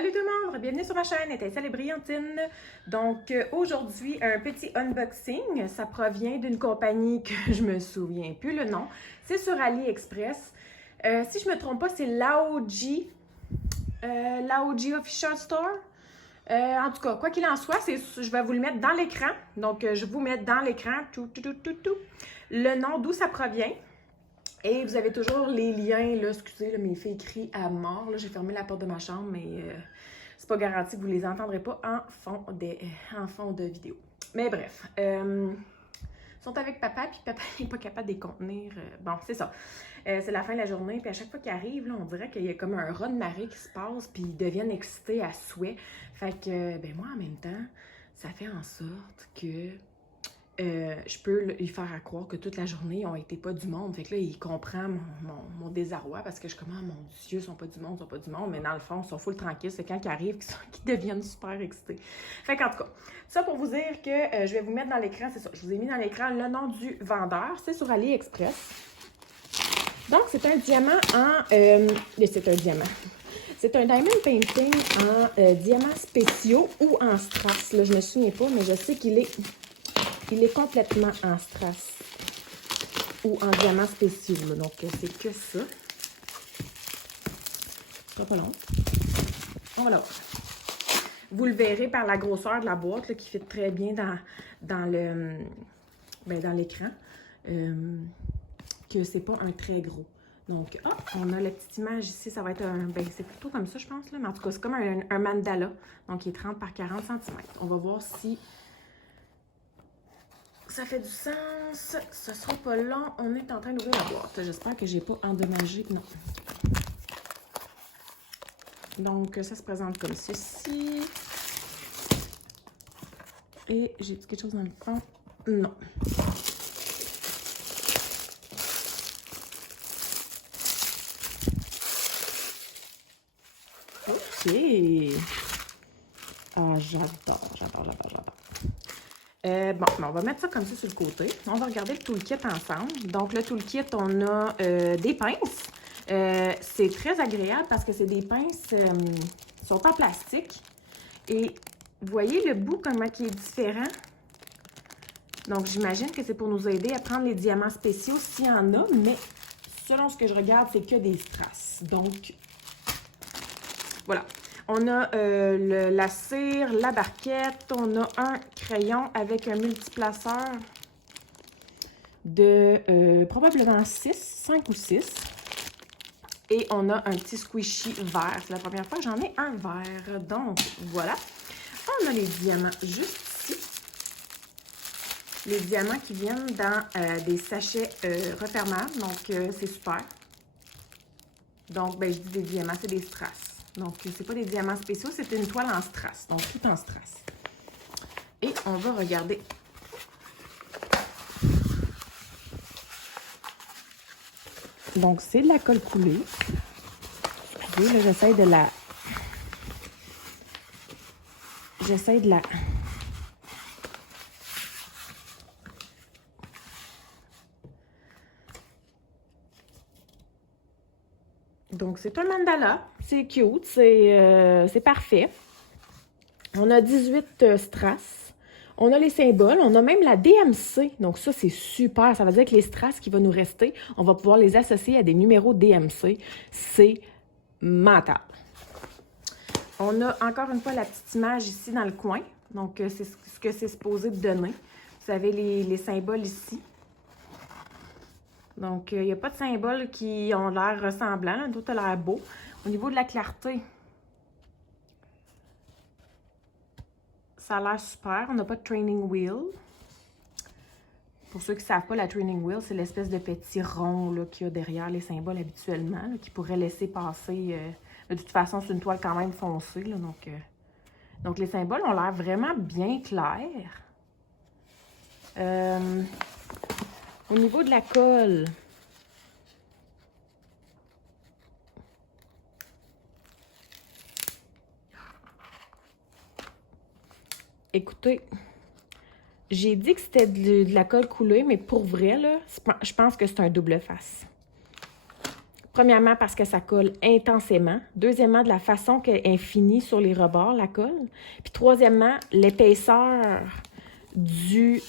Salut tout le monde, bienvenue sur ma chaîne Étincelle et Brillantine. Donc aujourd'hui, un petit unboxing. Ça provient d'une compagnie que je me souviens plus le nom. C'est sur AliExpress. Si je me trompe pas, c'est Laoji Official Store. En tout cas, quoi qu'il en soit, je vais vous le mettre dans l'écran. Donc je vous mets dans l'écran le nom d'où ça provient. Et vous avez toujours les liens, là, excusez, là, mais il fait écrit à mort. J'ai fermé la porte de ma chambre, mais c'est pas garanti que vous les entendrez pas en fond de vidéo. Mais bref, ils sont avec papa, puis papa n'est pas capable de les contenir. Bon, c'est ça. C'est la fin de la journée, puis à chaque fois qu'ils arrivent, là, on dirait qu'il y a comme un raz de marée qui se passe, puis ils deviennent excités à souhait. Fait que, ben moi, en même temps, ça fait en sorte que je peux lui faire croire que toute la journée, ils n'ont été pas du monde. Fait que là, il comprend mon désarroi parce que je suis comme, oh mon Dieu, ils sont pas du monde, ils sont pas du monde. Mais dans le fond, ils sont full tranquilles. C'est quand ils arrivent qu'ils deviennent super excités. Fait qu'en tout cas, ça pour vous dire que je vais vous mettre dans l'écran, c'est ça. Je vous ai mis dans l'écran le nom du vendeur. C'est sur AliExpress. Donc, c'est un diamant en... c'est un diamant. C'est un diamond painting en diamants spéciaux ou en strass. Là, je me souviens pas, mais je sais qu'il est... Il est complètement en strass ou en diamants spéciaux. Là. Donc, c'est que ça. Ce sera pas long. On va là. Vous le verrez par la grosseur de la boîte là, qui fit très bien dans l'écran. Que c'est pas un très gros. Donc, on a la petite image ici. Ça va être un... Ben, c'est plutôt comme ça, je pense. Là. Mais en tout cas, c'est comme un mandala. Donc, il est 30 par 40 cm. On va voir si... ça fait du sens. Ce sera pas long. On est en train d'ouvrir la boîte. J'espère que j'ai pas endommagé. Non. Donc, ça se présente comme ceci. Et j'ai quelque chose dans le fond? Non. OK. Ah, j'adore. Bon, on va mettre ça comme ça sur le côté. On va regarder le toolkit ensemble. Donc, le toolkit, on a des pinces. C'est très agréable parce que c'est des pinces qui sont en plastique. Et vous voyez le bout, comment il est différent? Donc, j'imagine que c'est pour nous aider à prendre les diamants spéciaux s'il y en a. Mais selon ce que je regarde, c'est que des strass. Donc, voilà. On a la cire, la barquette, on a un crayon avec un multiplaceur de probablement 5 ou 6. Et on a un petit squishy vert. C'est la première fois que j'en ai un vert. Donc, voilà. On a les diamants juste ici. Les diamants qui viennent dans des sachets refermables. Donc, c'est super. Donc, ben, je dis des diamants, c'est des strass. Donc, c'est pas des diamants spéciaux, c'est une toile en strass. Donc, tout en strass. Et on va regarder. Donc, c'est de la colle coulée. Excusez, là, j'essaie de la... Donc, c'est un mandala. C'est cute. C'est parfait. On a 18 strass. On a les symboles. On a même la DMC. Donc, ça, c'est super. Ça veut dire que les strass qui vont nous rester, on va pouvoir les associer à des numéros DMC. C'est mental. On a encore une fois la petite image ici dans le coin. Donc, c'est ce que c'est supposé de donner. Vous avez les symboles ici. Donc, il n'y a pas de symboles qui ont l'air ressemblants. D'autres ont l'air beaux. Au niveau de la clarté, ça a l'air super. On n'a pas de training wheel. Pour ceux qui ne savent pas, la training wheel, c'est l'espèce de petit rond qu'il y a derrière les symboles habituellement, là, qui pourrait laisser passer... de toute façon, c'est une toile quand même foncée. Là, donc, les symboles ont l'air vraiment bien clairs. Au niveau de la colle, écoutez, j'ai dit que c'était de la colle coulée, mais pour vrai, là, je pense que c'est un double face. Premièrement, parce que ça colle intensément. Deuxièmement, de la façon qu'elle finit sur les rebords, la colle. Puis troisièmement, l'épaisseur du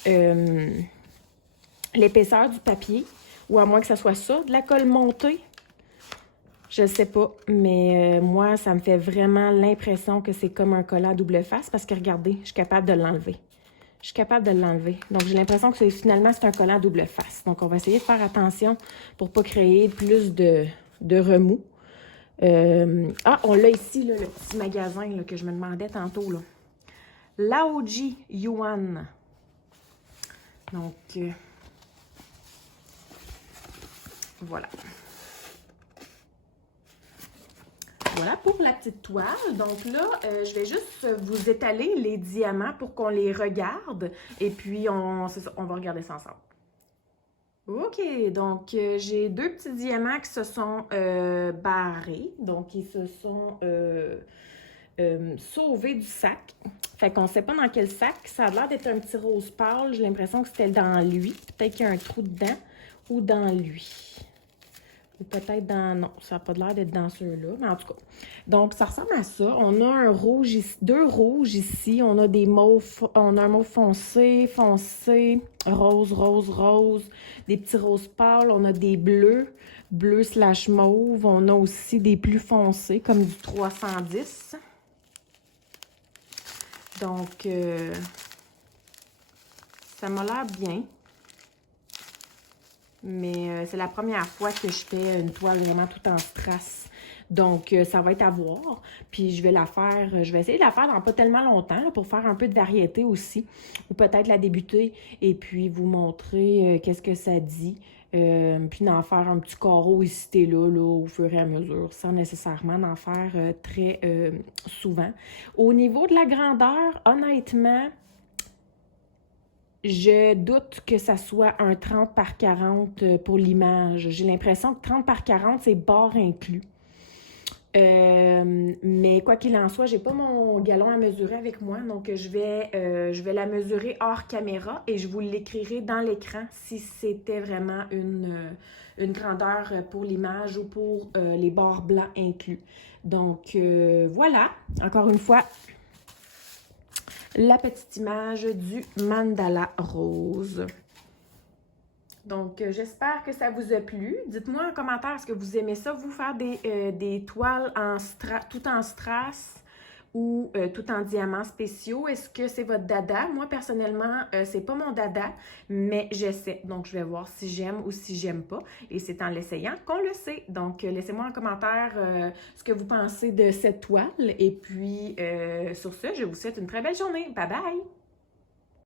papier, ou à moins que ça soit ça, de la colle montée. Je sais pas, mais moi, ça me fait vraiment l'impression que c'est comme un collant à double face parce que regardez, je suis capable de l'enlever. Je suis capable de l'enlever. Donc, j'ai l'impression que finalement, c'est un collant à double face. Donc, on va essayer de faire attention pour ne pas créer plus de remous. On l'a ici, là, le petit magasin là, que je me demandais tantôt. Là. Laoji Yuan. Donc, voilà. Voilà pour la petite toile. Donc là, je vais juste vous étaler les diamants pour qu'on les regarde. Et puis, on va regarder ça ensemble. OK, donc j'ai deux petits diamants qui se sont barrés. Donc, ils se sont sauvés du sac. Fait qu'on ne sait pas dans quel sac. Ça a l'air d'être un petit rose pâle. J'ai l'impression que c'était dans lui. Peut-être qu'il y a un trou dedans ou dans lui. Ou peut-être dans... Non, ça n'a pas l'air d'être dans ceux-là, mais en tout cas. Donc, ça ressemble à ça. On a un rouge ici, deux rouges ici. On a des mauves, on a un mauve foncé, rose, rose, rose. Des petits roses pâles. On a des bleus, bleu/mauve. On a aussi des plus foncés, comme du 310. Donc, ça m'a l'air bien. Mais c'est la première fois que je fais une toile vraiment tout en strass. Donc, ça va être à voir. Puis, je vais essayer de la faire dans pas tellement longtemps là, pour faire un peu de variété aussi. Ou peut-être la débuter et puis vous montrer qu'est-ce que ça dit. Puis d'en faire un petit carreau ici et là, au fur et à mesure, sans nécessairement en faire très souvent. Au niveau de la grandeur, honnêtement... Je doute que ça soit un 30 par 40 pour l'image. J'ai l'impression que 30 par 40, c'est bord inclus. Mais quoi qu'il en soit, j'ai pas mon galon à mesurer avec moi. Donc, je vais la mesurer hors caméra et je vous l'écrirai dans l'écran si c'était vraiment une grandeur pour l'image ou pour les bords blancs inclus. Donc, voilà. Encore une fois... la petite image du mandala rose. Donc, j'espère que ça vous a plu. Dites-moi en commentaire, est-ce que vous aimez ça, vous faire des toiles tout en strass ou tout en diamants spéciaux? Est-ce que c'est votre dada? Moi, personnellement, c'est pas mon dada, mais j'essaie. Donc, je vais voir si j'aime ou si j'aime pas. Et c'est en l'essayant qu'on le sait. Donc, laissez-moi en commentaire ce que vous pensez de cette toile. Et puis, sur ce, je vous souhaite une très belle journée. Bye bye!